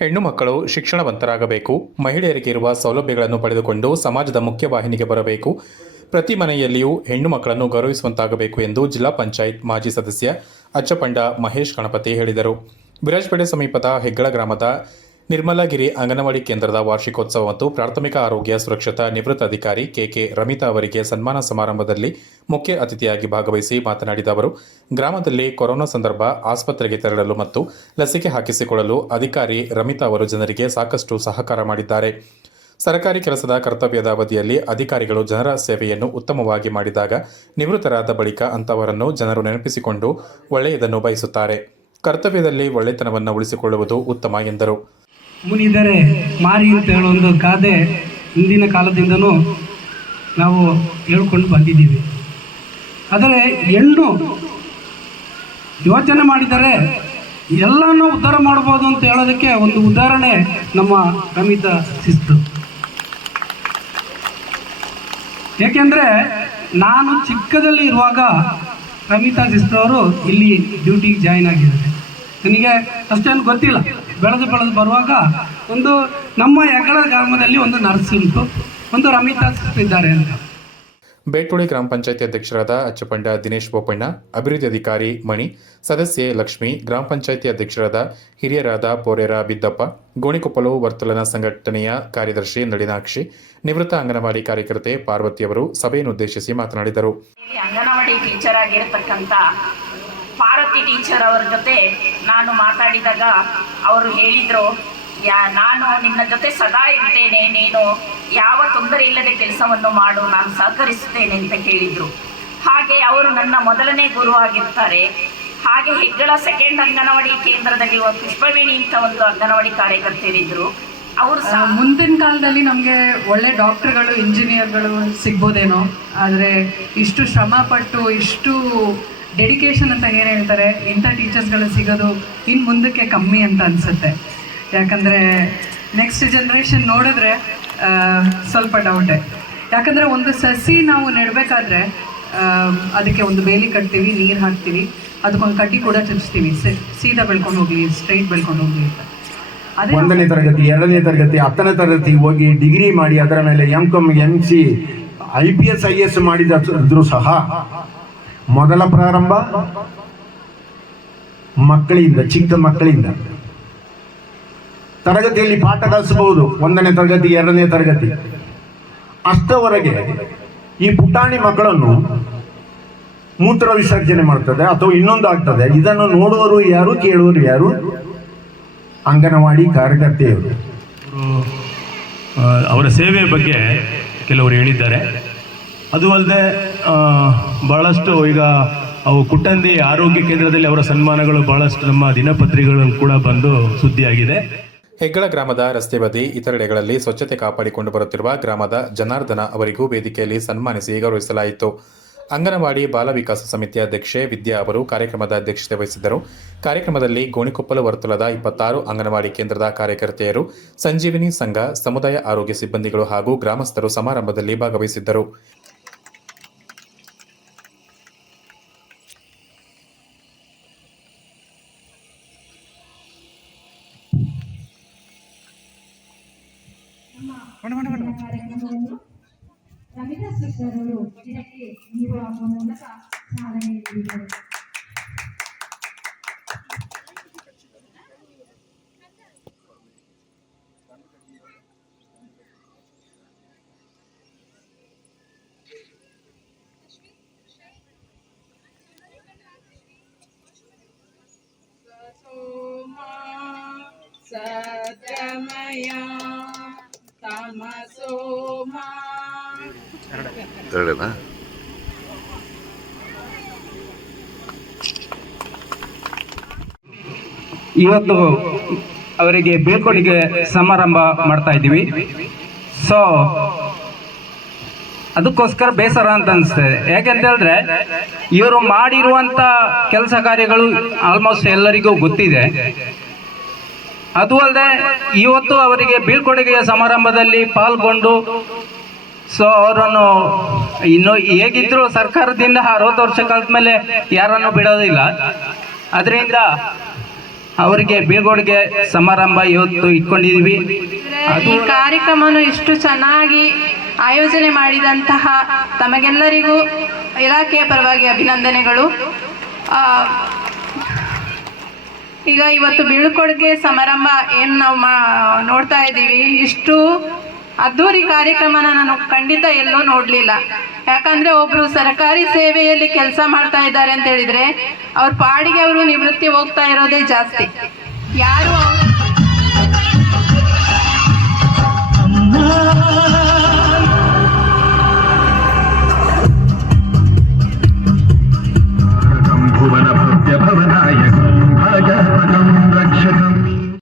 ಹೆಣ್ಣು ಮಕ್ಕಳು ಶಿಕ್ಷಣವಂತರಾಗಬೇಕು. ಮಹಿಳೆಯರಿಗೆ ಇರುವ ಸೌಲಭ್ಯಗಳನ್ನು ಪಡೆದುಕೊಂಡು ಸಮಾಜದ ಮುಖ್ಯವಾಹಿನಿಗೆ ಬರಬೇಕು. ಪ್ರತಿ ಮನೆಯಲ್ಲಿಯೂ ಹೆಣ್ಣು ಮಕ್ಕಳನ್ನು ಗೌರವಿಸುವಂತಾಗಬೇಕು ಎಂದು ಜಿಲ್ಲಾ ಪಂಚಾಯತ್ ಮಾಜಿ ಸದಸ್ಯ ಅಚ್ಚಪಂಡ ಮಹೇಶ್ ಗಣಪತಿ ಹೇಳಿದರು. ವಿರಾಜಪೇಟೆ ಸಮೀಪದ ಹೆಗ್ಗಳ ಗ್ರಾಮದ ನಿರ್ಮಲಗಿರಿ ಅಂಗನವಾಡಿ ಕೇಂದ್ರದ ವಾರ್ಷಿಕೋತ್ಸವ ಮತ್ತು ಪ್ರಾಥಮಿಕ ಆರೋಗ್ಯ ಸುರಕ್ಷತಾ ನಿವೃತ್ತ ಅಧಿಕಾರಿ ಕೆಕೆ ರಮಿತಾ ಅವರಿಗೆ ಸನ್ಮಾನ ಸಮಾರಂಭದಲ್ಲಿ ಮುಖ್ಯ ಅತಿಥಿಯಾಗಿ ಭಾಗವಹಿಸಿ ಮಾತನಾಡಿದ ಅವರು, ಗ್ರಾಮದಲ್ಲಿ ಕೊರೋನಾ ಸಂದರ್ಭ ಆಸ್ಪತ್ರೆಗೆ ತೆರಳಲು ಮತ್ತು ಲಸಿಕೆ ಹಾಕಿಸಿಕೊಳ್ಳಲು ಅಧಿಕಾರಿ ರಮಿತಾ ಅವರು ಜನರಿಗೆ ಸಾಕಷ್ಟು ಸಹಕಾರ ಮಾಡಿದ್ದಾರೆ. ಸರ್ಕಾರಿ ಕೆಲಸದ ಕರ್ತವ್ಯದ ಅವಧಿಯಲ್ಲಿ ಅಧಿಕಾರಿಗಳು ಜನರ ಸೇವೆಯನ್ನು ಉತ್ತಮವಾಗಿ ಮಾಡಿದಾಗ ನಿವೃತ್ತರಾದ ಬಳಿಕ ಅಂತವರನ್ನು ಜನರು ನೆನಪಿಸಿಕೊಂಡು ಒಳ್ಳೆಯದನ್ನು ಬಯಸುತ್ತಾರೆ. ಕರ್ತವ್ಯದಲ್ಲಿ ಒಳ್ಳೆತನವನ್ನು ಉಳಿಸಿಕೊಳ್ಳುವುದು ಉತ್ತಮ ಎಂದರು. ಮುನಿದರೆ ಮಾರಿ ಅಂತ ಹೇಳೋ ಒಂದು ಗಾದೆ ಹಿಂದಿನ ಕಾಲದಿಂದನೂ ನಾವು ಹೇಳ್ಕೊಂಡು ಬಂದಿದ್ದೀವಿ. ಆದರೆ ಹೆಣ್ಣು ಯೋಚನೆ ಮಾಡಿದರೆ ಎಲ್ಲನೂ ಉದ್ಧಾರ ಮಾಡ್ಬೋದು ಅಂತ ಹೇಳೋದಕ್ಕೆ ಒಂದು ಉದಾಹರಣೆ ನಮ್ಮ ರಮಿತಾ ಶಿಸ್ತು ಏಕೆಂದರೆ ನಾನು ಚಿಕ್ಕದಲ್ಲಿ ಇರುವಾಗ ರಮಿತಾ ಸಿಸ್ಟರ್ ಅವರು ಇಲ್ಲಿ ಡ್ಯೂಟಿಗೆ ಜಾಯಿನ್ ಆಗಿದ್ದಾರೆ. ನನಗೆ ಅಷ್ಟೇನು ಗೊತ್ತಿಲ್ಲ. ಬೆಳೆದು ಬೆಳೆದು ಬರುವಾಗ ಒಂದು ನಮ್ಮ ಹೆಗಳ ಗ್ರಾಮದಲ್ಲಿ ಒಂದು ನರ್ಸ್ ಉಂಟು. ಒಂದು ರಮಿತಾ ಇದ್ದಾರೆ ಅಂತ. ಬೇಟೋಳಿ ಗ್ರಾಮ ಪಂಚಾಯತಿ ಅಧ್ಯಕ್ಷರಾದ ಅಚ್ಚಪಂಡ ದಿನೇಶ್ ಬೋಪಣ್ಣ ಅಭಿವೃದ್ಧಿ ಅಧಿಕಾರಿ ಮಣಿ ಸದಸ್ಯೆ ಲಕ್ಷ್ಮಿ ಗ್ರಾಮ ಪಂಚಾಯತಿ ಅಧ್ಯಕ್ಷರಾದ ಹಿರಿಯರಾದ ಪೋರೇರ ಬಿದ್ದಪ್ಪ ಗೋಣಿಕೊಪ್ಪಲು ವರ್ತಲನ ಸಂಘಟನೆಯ ಕಾರ್ಯದರ್ಶಿ ನಳಿನಾಕ್ಷಿ ನಿವೃತ್ತ ಅಂಗನವಾಡಿ ಕಾರ್ಯಕರ್ತೆ ಪಾರ್ವತಿಯವರು ಸಭೆಯನ್ನುದ್ದೇಶಿಸಿ ಮಾತನಾಡಿದರು. ಇಲ್ಲಿ ಅಂಗನವಾಡಿ ಟೀಚರ್ ಆಗಿರತಕ್ಕಂಥ ಪಾರ್ವತಿ ಟೀಚರ್ ಅವರ ಜೊತೆ ನಾನು ಮಾತಾಡಿದಾಗ ಅವರು ಹೇಳಿದರು, ಯಾ, ನಾನು ನಿನ್ನ ಜೊತೆ ಸದಾ ಇರ್ತೇನೆ, ನೀನು ಯಾವ ತೊಂದರೆ ಇಲ್ಲದೆ ಕೆಲಸವನ್ನು ಮಾಡು, ನಾನು ಸಹಕರಿಸುತ್ತೇನೆ ಅಂತ ಹೇಳಿದರು ಹಾಗೆ ಅವರು ನನ್ನ ಮೊದಲನೇ ಗುರು ಆಗಿರ್ತಾರೆ. ಹಾಗೆ ಹೆಗ್ಗಳ ಸೆಕೆಂಡ್ ಅಂಗನವಾಡಿ ಕೇಂದ್ರದಲ್ಲಿ ಒಂದು ಪುಷ್ಪವೇಣಿ ಅಂತ ಒಂದು ಅಂಗನವಾಡಿ ಕಾರ್ಯಕರ್ತೆಯರಿದ್ದರು ಅವರು ಮುಂದಿನ ಕಾಲದಲ್ಲಿ ನಮಗೆ ಒಳ್ಳೆ ಡಾಕ್ಟರ್ಗಳು, ಇಂಜಿನಿಯರ್ಗಳು ಸಿಗ್ಬೋದೇನೋ, ಆದರೆ ಇಷ್ಟು ಶ್ರಮ ಪಟ್ಟು ಇಷ್ಟು ಡೆಡಿಕೇಶನ್ ಅಂತ ಏನು ಹೇಳ್ತಾರೆ, ಇಂಥ ಟೀಚರ್ಸ್ಗಳು ಸಿಗೋದು ಇನ್ನು ಮುಂದಕ್ಕೆ ಕಮ್ಮಿ ಅಂತ ಅನಿಸುತ್ತೆ. ಯಾಕಂದರೆ ನೆಕ್ಸ್ಟ್ ಜನ್ರೇಷನ್ ನೋಡಿದ್ರೆ ಸ್ವಲ್ಪ ಡೌಟೆ ಯಾಕಂದರೆ ಒಂದು ಸಸಿ ನಾವು ನೆಡಬೇಕಾದ್ರೆ ಅದಕ್ಕೆ ಒಂದು ಬೇಲಿ ಕಟ್ತೀವಿ, ನೀರು ಹಾಕ್ತೀವಿ, ಅದಕ್ಕೊಂದು ಕಡ್ಡಿ ಕೂಡ ಚುಚ್ತೀವಿ. ಸೀದಾ ಬೆಳ್ಕೊಂಡು ಹೋಗ್ಲಿ ಸ್ಟ್ರೈಟ್ ಬೆಳ್ಕೊಂಡು ಹೋಗ್ಲಿ ಅಂತ. ಒಂದನೇ ತರಗತಿ, ಎರಡನೇ ತರಗತಿ, ಹತ್ತನೇ ತರಗತಿ ಹೋಗಿ ಡಿಗ್ರಿ ಮಾಡಿ, ಅದರ ಮೇಲೆ M Com M C I P S I S ಮಾಡಿದ್ರು ಸಹ. ಮೊದಲ ಪ್ರಾರಂಭ ಮಕ್ಕಳಿಂದ, ಚಿಕ್ಕ ಮಕ್ಕಳಿಂದ. ತರಗತಿಯಲ್ಲಿ ಪಾಠ ಕಲಿಸಬಹುದು. ಒಂದನೇ ತರಗತಿ, ಎರಡನೇ ತರಗತಿ. ಅಷ್ಟವರೆಗೆ ಈ ಪುಟಾಣಿ ಮಕ್ಕಳನ್ನು ಮೂತ್ರ ವಿಸರ್ಜನೆ ಮಾಡ್ತದೆ ಅಥವಾ ಇನ್ನೊಂದು ಆಗ್ತದೆ. ಇದನ್ನು ನೋಡುವರು ಯಾರು, ಕೇಳುವರು ಯಾರು? ಅಂಗನವಾಡಿ ಕಾರ್ಯಕರ್ತೆಯವರು. ಅವರ ಸೇವೆಯ ಬಗ್ಗೆ ಕೆಲವರು ಹೇಳಿದ್ದಾರೆ. ಅದು ಅಲ್ಲದೆ ಬಹಳಷ್ಟು ಈಗ ಅವು ಕುಟ್ಟಂದಿ ಆರೋಗ್ಯ ಕೇಂದ್ರದಲ್ಲಿ ಅವರ ಸನ್ಮಾನಗಳು ಬಹಳಷ್ಟು ನಮ್ಮ ದಿನಪತ್ರಿಕೆಗಳು ಕೂಡ ಬಂದು ಸುದ್ದಿಯಾಗಿದೆ. ಹೆಗ್ಗಳ ಗ್ರಾಮದ ರಸ್ತೆ ಬದಿ ಇತರೆಡೆಗಳಲ್ಲಿ ಸ್ವಚ್ಛತೆ ಕಾಪಾಡಿಕೊಂಡು ಬರುತ್ತಿರುವ ಗ್ರಾಮದ ಜನಾರ್ದನ ಅವರಿಗೂ ವೇದಿಕೆಯಲ್ಲಿ ಸನ್ಮಾನಿಸಿ ಗೌರವಿಸಲಾಯಿತು. ಅಂಗನವಾಡಿ ಬಾಲ ವಿಕಾಸ ಸಮಿತಿ ಅಧ್ಯಕ್ಷೆ ವಿದ್ಯಾ ಅವರು ಕಾರ್ಯಕ್ರಮದ ಅಧ್ಯಕ್ಷತೆ ವಹಿಸಿದ್ದರು. ಕಾರ್ಯಕ್ರಮದಲ್ಲಿ ಗೋಣಿಕೊಪ್ಪಲು ವರ್ತುಲದ ಇಪ್ಪತ್ತಾರು ಅಂಗನವಾಡಿ ಕೇಂದ್ರದ ಕಾರ್ಯಕರ್ತೆಯರು, ಸಂಜೀವಿನಿ ಸಂಘ, ಸಮುದಾಯ ಆರೋಗ್ಯ ಸಿಬ್ಬಂದಿಗಳು ಹಾಗೂ ಗ್ರಾಮಸ್ಥರು ಸಮಾರಂಭದಲ್ಲಿ ಭಾಗವಹಿಸಿದ್ದರು. ರಮಿತಾ ಸಿಸ್ಟರವರು ಇದಕ್ಕೆ ನೀವು ಆಗುವ ಮೂಲಕ ಚಾಲನೆ ನೀಡಿದರು ಸತ್ಯಮಯ ತಮಸೋಮ ಎರಡೇನಾ? ಇವತ್ತು ಅವರಿಗೆ ಬೀಳ್ಕೊಡುಗೆ ಸಮಾರಂಭ ಮಾಡ್ತಾ ಇದ್ದೀವಿ. ಸೊ ಅದಕ್ಕೋಸ್ಕರ ಬೇಸರ ಅಂತ ಅನಿಸ್ತದೆ ಯಾಕೆಂತ ಹೇಳಿದ್ರೆ ಇವರು ಮಾಡಿರುವಂಥ ಕೆಲಸ ಕಾರ್ಯಗಳು ಆಲ್ಮೋಸ್ಟ್ ಎಲ್ಲರಿಗೂ ಗೊತ್ತಿದೆ. ಅದು ಅಲ್ಲದೆ ಇವತ್ತು ಅವರಿಗೆ ಬೀಳ್ಕೊಡುಗೆಯ ಸಮಾರಂಭದಲ್ಲಿ ಪಾಲ್ಗೊಂಡು ಸೊ ಅವರನ್ನು ಇನ್ನು ಹೇಗಿದ್ರು ಸರ್ಕಾರದಿಂದ ಅರವತ್ತು ವರ್ಷ ಕಳೆದ ಮೇಲೆ ಯಾರನ್ನು ಬಿಡೋದಿಲ್ಲ. ಅದರಿಂದ ಅವರಿಗೆ ಬೀಳ್ಕೊಡುಗೆ ಸಮಾರಂಭ ಇವತ್ತು ಇಟ್ಕೊಂಡಿದ್ದೀವಿ ಈ ಕಾರ್ಯಕ್ರಮವನ್ನು ಇಷ್ಟು ಚೆನ್ನಾಗಿ ಆಯೋಜನೆ ಮಾಡಿದಂತಹ ತಮಗೆಲ್ಲರಿಗೂ ಇಲಾಖೆಯ ಪರವಾಗಿ ಅಭಿನಂದನೆಗಳು. ಈಗ ಇವತ್ತು ಬೀಳ್ಕೊಡುಗೆ ಸಮಾರಂಭ ಏನು ನಾವು ಮಾ ನೋಡ್ತಾ ಇದ್ದೀವಿ, ಇಷ್ಟು ಅದ್ದೂರಿ ಕಾರ್ಯಕ್ರಮನ ನಾನು ಖಂಡಿತ ಎಲ್ಲೂ ನೋಡಲಿಲ್ಲ. ಯಾಕಂದ್ರೆ ಒಬ್ರು ಸರ್ಕಾರಿ ಸೇವೆಯಲ್ಲಿ ಕೆಲಸ ಮಾಡ್ತಾ ಇದ್ದಾರೆ ಅಂತ ಹೇಳಿದ್ರೆ, ಅವ್ರ ಪಾಡಿಗೆ ಅವರು ನಿವೃತ್ತಿ ಹೋಗ್ತಾ ಇರೋದೇ ಜಾಸ್ತಿ. ಯಾರು ಅವರು